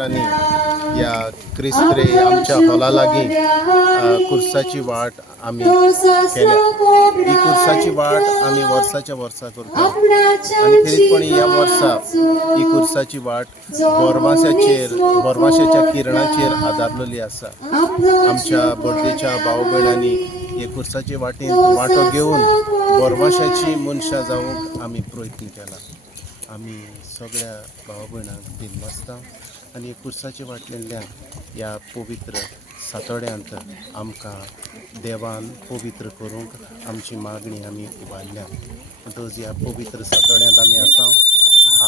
मित्रांनी या क्रिस्त्रे आमच्या हॉला लागीं कुर्साची वाट आमी केल्या. ही कुर्साची वाट आमी वर्साच्या वर्सा करता आनी खरीचपणी ह्या वर्सा ही कुर्साची वाट बोरमाश्याच्या किरणाचेर आदारलेली आसा. आमच्या बर्थडेच्या भाव भयणांनी हे कुर्साचे वाटेन वांटो घेवन बोरमाश्याची मनशां जावंक आमी प्रयत्न केला. आमी सगळ्या भाव भयणांक दिनवासता आनी कुर्साचे वाटेंतल्यान ह्या पवित्र सातोड्यांत आमकां देवान पवित्र करूंक आमची मागणी आमी उबारल्या. म्हणटच ह्या पवित्र सातोड्यांत आमी आसा.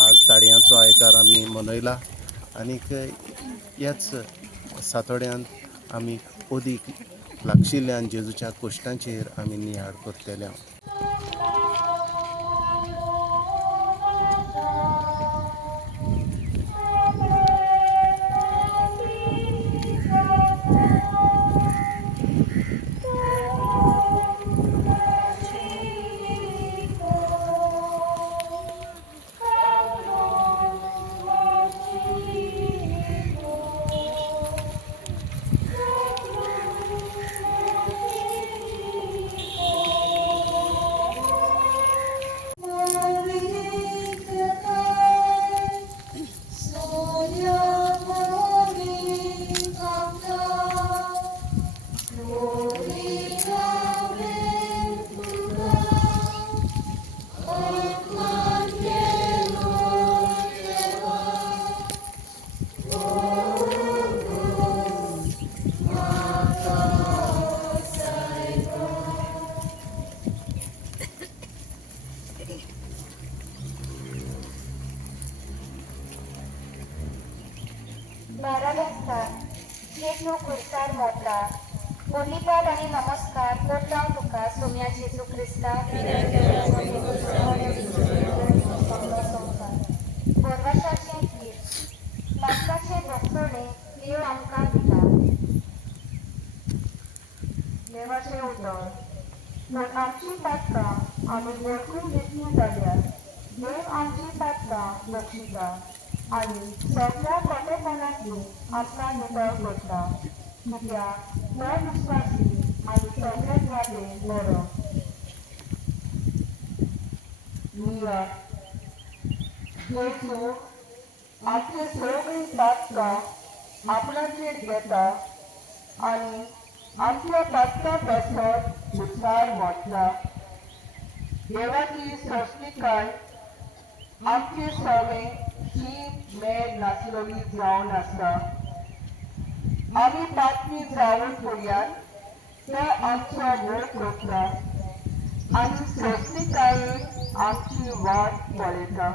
आज ताडयांचो आयतार आमी मनयला आनीक ह्याच सातोड्यांत आमी अदीक लागशिल्ल्यान जेजूच्या कश्टांचेर आमी नियाळ करतल्या. जेजू खुर्सार मोडला बोलीपाद आणि नमस्कार करता तुका सोम्या जेजू क्रिस्ता बोरवाशाचें गीत लाखाचे भक्तोडे देव आमकां दिता. देवाचें उतर पण आमची पातकां आमी वळखून घेतली जाल्यार देव आमची पातकां बक्षिता आनी सगळ्या खोटेपणांतली आमकां नितळ करता. कित्याक तो विश्वासी आनी सगळ्याच वाटेन बरो. जेजू आपली सगळी पातकां आपणाचेर घेता आनी आपल्या पातकां पासत खुर्सार मोडटा. देवाची सृश्टिकाय आमचे सगळें शीत मेद नासलोली जावन आसा. आमी पातकी जावन पडयात तो आमचो वळ करता आनी सृश्टिकायेक आमची वाट पळयता.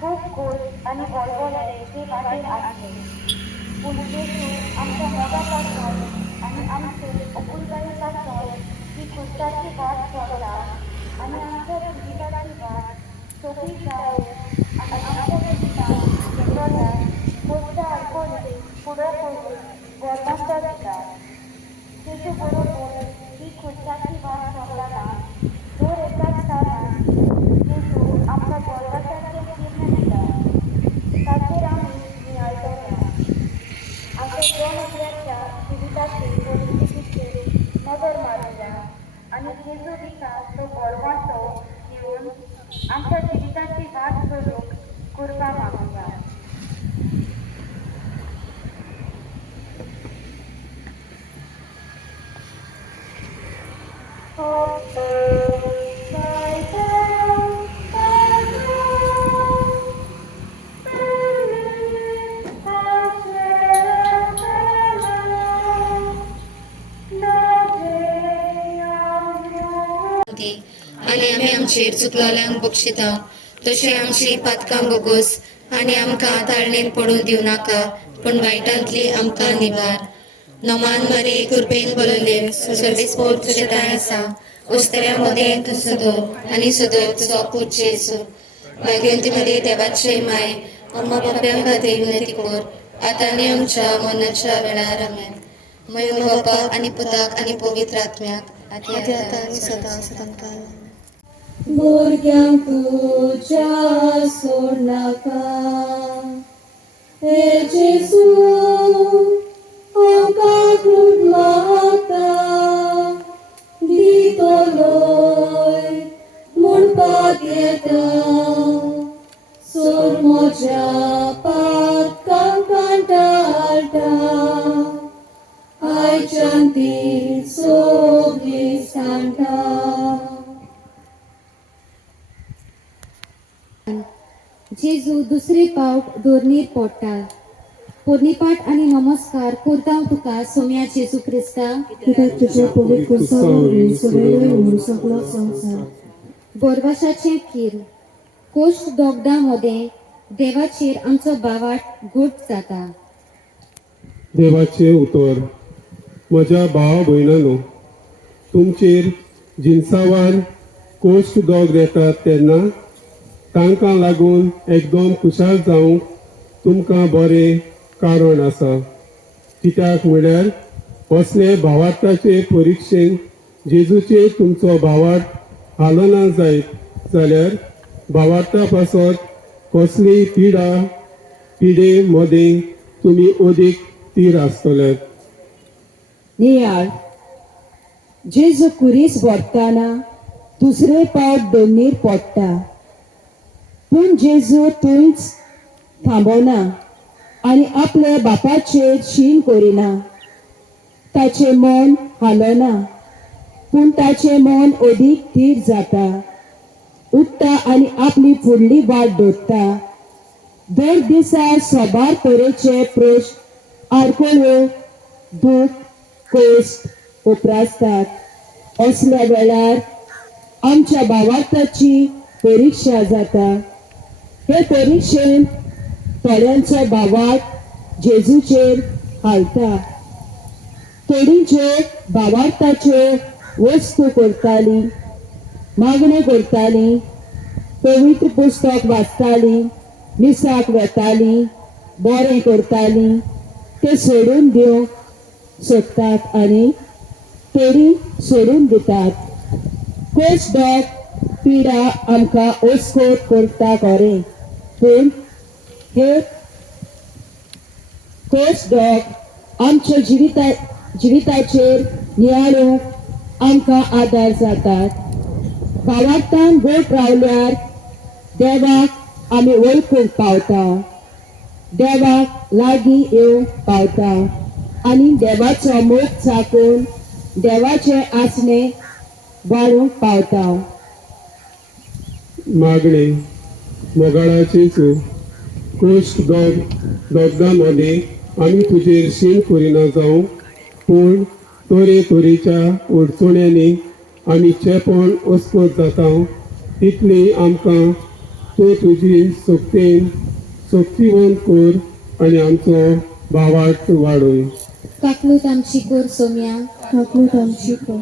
खूप गोड आणि बोलबोलाचे ते वाटेल असले. पूण जेजू आमच्या मोगापासून आणि आमचे अपुलबाईपासून ही खुर्साची वाट सोडला आणि आमच्या जिविताची वाट सोपी जावं आणि आमच्या जिवितांत गोष्ट आयकून फुडें करून बोरमास्तर दिता. जेजू बरोबर ही खुर्साची वाट सोडताना दर एकाच काळान जेजू आमकां बोरवासाचें किर्ण दिता. ताचेर आमी नियाळटना. आमच्या दोन आपल्याच्या जिविताची परिस्थितीचेर नदर मारूया आनी जेजू दिता तो बोरवासो घेवन आमच्या जिविताची वाट चलूंक कृपा मागुया. आनी आमी आमचेर चुकलोल्यांक बक्षिता तशें आमची पातकां बोगोस आनी आमकां ताळणेन पडूं दिव नाका पूण वायटांतली आमकां निवार. नमान मरे कृपेन बरयले सर्वेस्पोर तुजे ताय आसा उस्तेऱ्या मदें तूं सदो आनी सदो तुजो पूत जेजू. भाग्यवंती मरे देवाचे माय अम्मा बाप्यां खातीर विनंती कर आतां आनी आमच्या मरणाच्या वेळार आमेन. मयूर बापाक आनी पुताक आनी पवित्र आत्म्याक आतां आनी सदां सदां. भुरग्यांक तुज्या सोड नाका हे जेजू आमकां कृप मागता दितलोय म्हणपाक येता सोड म्हज्या पातकां कांटाळटा आयच्यान ती सोगली सांडटा. जेजू दुसरे पावट दोरनीर पडटा. पोरनीपाट आनी नमस्कार करता हांव तुका सोम्या जेजू क्रिस्ता. कित्याक तुजे पवित्र सगळे सगळे म्हणून सगळो संवसार. बोरवाशाचें खीर कोश्ट दोगदा मदें देवाचेर आमचो बावाट घोट जाता. देवाचे उतर. म्हज्या भावा भयणांनो, तुमचेर जिन्सावार कोश्ट दोग येतात तेन्ना तांकां लागून एकदम खुशाल जावंक तुमकां बरें कारण आसा. कित्याक म्हळ्यार असले भावार्थाचे परिक्षेन जेजूचेर तुमचो भावार्थ हालना जायत जाल्यार भावार्था पासत कसली पिडे मदें तुमी अदीक तीर आसतल्यात. नियाळ जेजू कुरीस भरतना दुसरे पावट दोनीर पडटा पूण जेजू थंयच थांबना आनी आपल्या बापाचेर शीन करिना. ताचें मन हालना पूण ताचें मन अदीक थीर जाता. उठता आनी आपली फुडली वाट धरता. दर दिसा सोबार तरेचे प्रश्न आडखळ्यो दूख कोश्ट उपरासतात. असल्या वेळार आमच्या भावार्थाची परिक्षा जाता. हे परिक्षेन थोड्यांचो भावार्थ जेजूचेर हालता. थोडींच्यो भावार्थाच्यो वस्तू करतालीं, मागणी करतालीं, पवित्र पुस्तक वाचतालीं, मिसाक वेतालीं, बरें करतालीं, ते सोडून दिवंक सोदतात आनी थोडीं सोडून दितात. कोश्ट पिडा आमकां ओस्कोट करता खरें पूण हे कोश्ट आमच्या जिविताचेर नियाळूंक आमकां आदार जातात. भावार्थान गोट रावल्यार देवाक आमी वळखूंक पावता, देवाक लागीं येवंक पावता आनी देवाचो मोग चाकून देवाचे आसणे वाडूंक पावता. मागणे. मोगाळाचे कोश्ट दोगदा मदें आमी तुजेर शीण करिना जावं पूण तरेच्या अडचण्यांनी आमी चेपण अस्कोत जाता तितली आमकां तूं तुजी सक्तिवंत कर आनी आमचो भावार्थ वाडय. काकलूत आमची कर सोम्या. काकूट आमची कर.